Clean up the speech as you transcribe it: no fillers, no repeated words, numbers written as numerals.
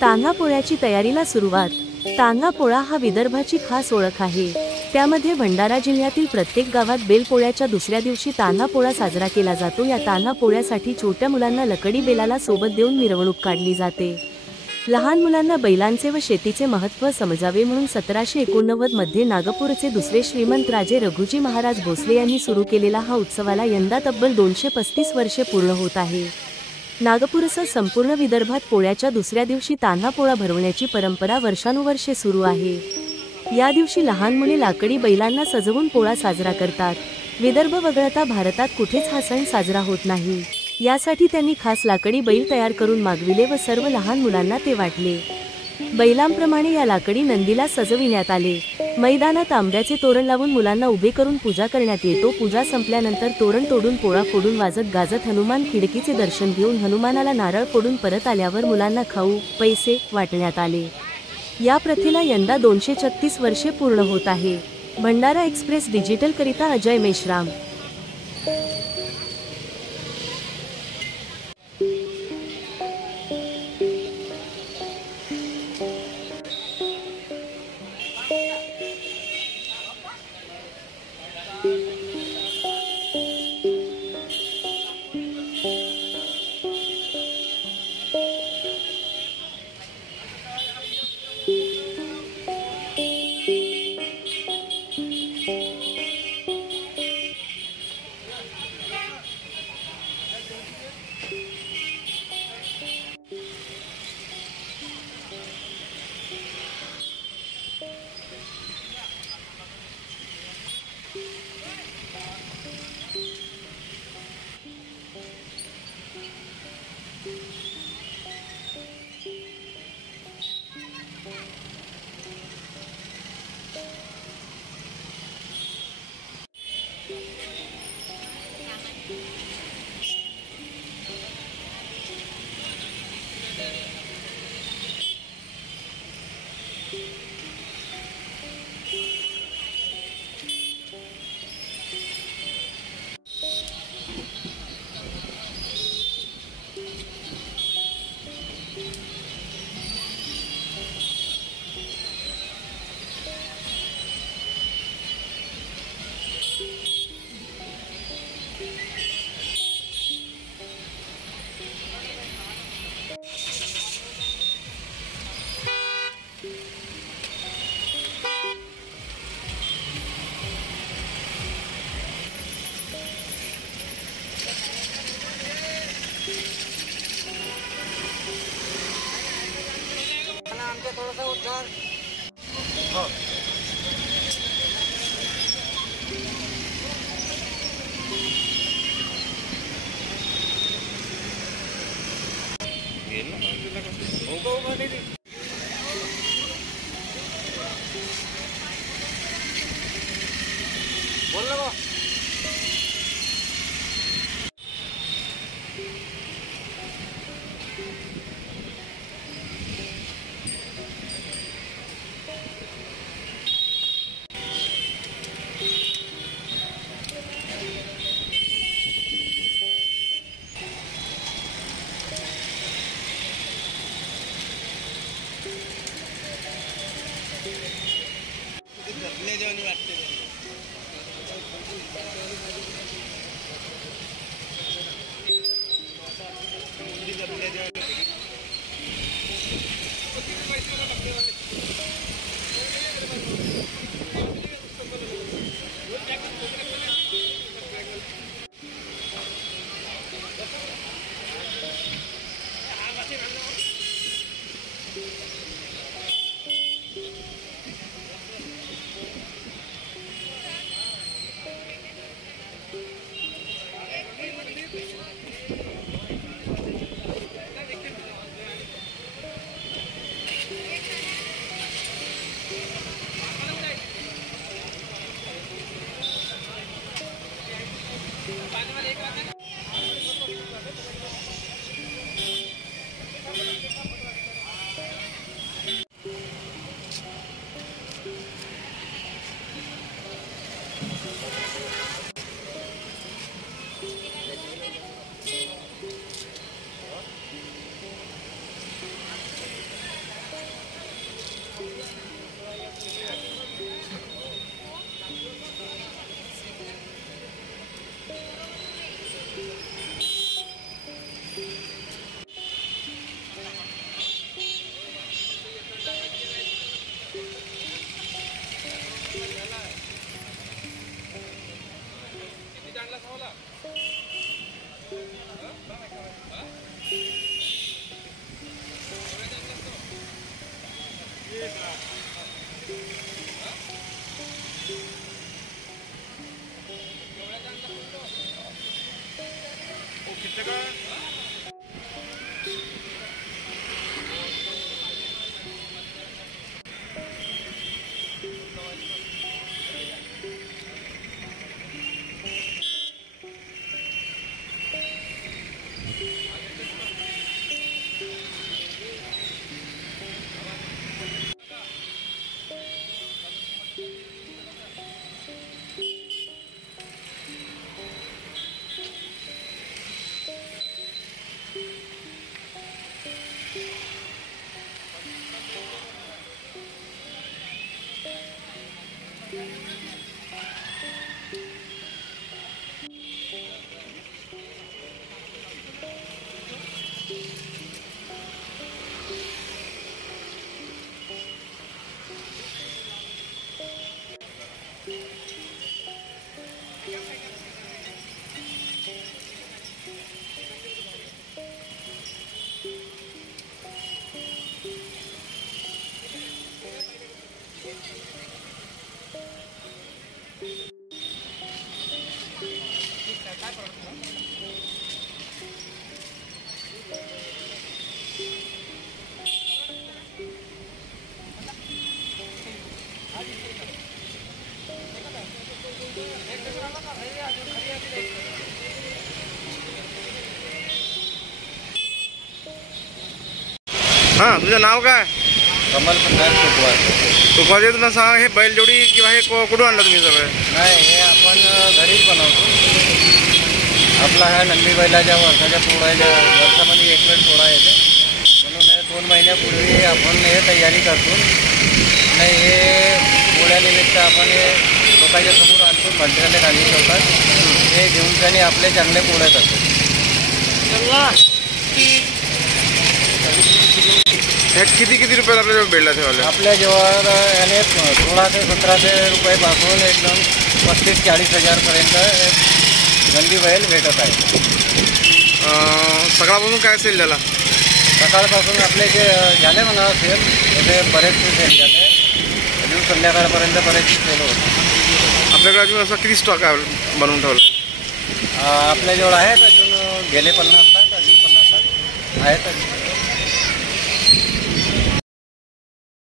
तान्हा पोळ्याची तयारीला सुरुवात। तान्हा पोळा हा विदर्भाची खास ओळख आहे। त्यामध्ये भंडारा जिल्ह्यातील प्रत्येक गावात बेलपोळ्याच्या दुसऱ्या दिवशी तान्हा पोळा साजरा केला जातो। या तान्हा पोळ्यासाठी छोट्या मुलांना लकडी बेलाला सोबत देऊन मिरवणूक काढली जाते। लहान मुलांना बैलांचे व शेतीचे महत्त्व समजावे म्हणून 1789 मध्ये नागपूरचे दुसरे श्रीमंत राजे रघुजी महाराज भोसले यांनी सुरू केलेला हा उत्सवाला यंदा तब्बल 235 वर्षे पूर्ण होत आहे। नागपूरसह संपूर्ण विदर्भात पोळ्याच्या दुसऱ्या दिवशी तान्हा पोळा भरवण्याची परंपरा वर्षानुवर्षे सुरू आहे। या दिवशी लहान मुले लाकडी बैलांना सजवून पोळा साजरा करतात। विदर्भ वगळता भारतात कुठेच हा सण साजरा होत नाही। यासाठी त्यांनी खास लाकडी बैल तयार करून मागविले व सर्व लहान मुलांना ते वाटले। बैलांप्रमाणे या लाकडी नंदीला सजविण्यात आले। मैदानात आंब्याचे तोरण लावून मुलांना उभे करून पूजा करण्यात येतो। पूजा संपल्यानंतर तोरण तोडून पोळा फोडून वाजत गाजत हनुमान खिडकीचे दर्शन घेऊन हनुमानाला नारळ फोडून परत आल्यावर मुलांना खाऊ पैसे वाटण्यात आले। या प्रथेला यंदा 236 वर्षे पूर्ण होत आहे। भंडारा एक्सप्रेस डिजिटल करिता अजय मेश्राम। थोड़ा उद्धार बोल ना ले जाऊन वाटते हां, तुझं नाव काय? कमल पंचायत कुटवार. तुपाचे तुला सांगा, हे बैलजोडी किंवा हे कुठून आणलं तुम्ही सगळं? नाही, हे आपण घरीच बनवतो. आपला हा नंदी बैलाच्या वर्षाच्या पोळ्याच्या वर्षामध्ये एक वेळ पोळा येते, म्हणून हे 2 महिन्यापूर्वी आपण हे तयारी करतो. आणि हे पोळ्यानिमित्त आपण हे लोकांच्या समोर आणतो, मंत्र्याला घालून ठेवतात. हे घेऊन त्याने आपले चांगले पोळ्या करतो. हे किती रुपयाला आपल्याला भेटला ठेवायला? आपल्या जेव्हा याने 16 ते 1700 रुपयापासून एकदम 35-40 हजारपर्यंत नंदी बैल भेटत आहे. सकाळपासून काय सेल झाला? सकाळपासून आपले जे झाले म्हणा सेल, त्याचे बरेचसे सेल झाले. अजून संध्याकाळपर्यंत बरेचसे सेल होते. आपल्याकडे अजून असा किती स्टॉक आहे बनवून ठेवला? आपल्याजवळ आहेत अजून गेले 50 तास, अजून 50 तास आहेत.